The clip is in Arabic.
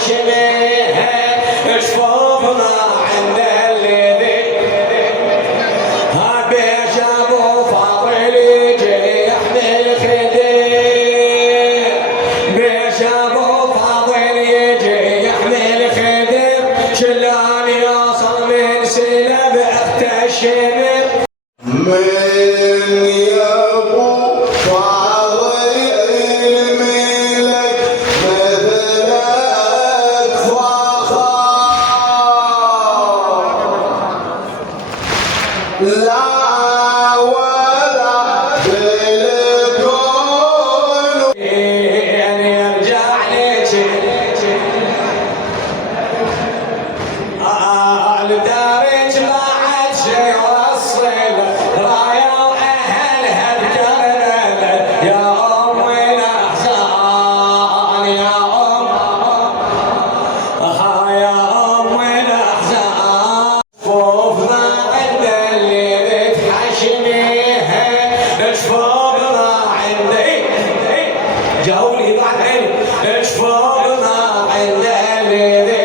تحشميها شفوفنا عند الذي بيش ابو فاضل يجي يحمل خدير بيش ابو فاضل يجي يحمل خدير شلون يوصل من سلب اخت الشمر من يا ابو فاضل الملك مثلك فخر لا ولا بالكون يعني يرجع لك لدارج بعد شي وصل رايا واهلها بكرنا يا ام الاحزان يا ام الاحزان فوفنا عند اللي تحشميها شفوفنا عندي جولي بعد شفوفنا عند اللي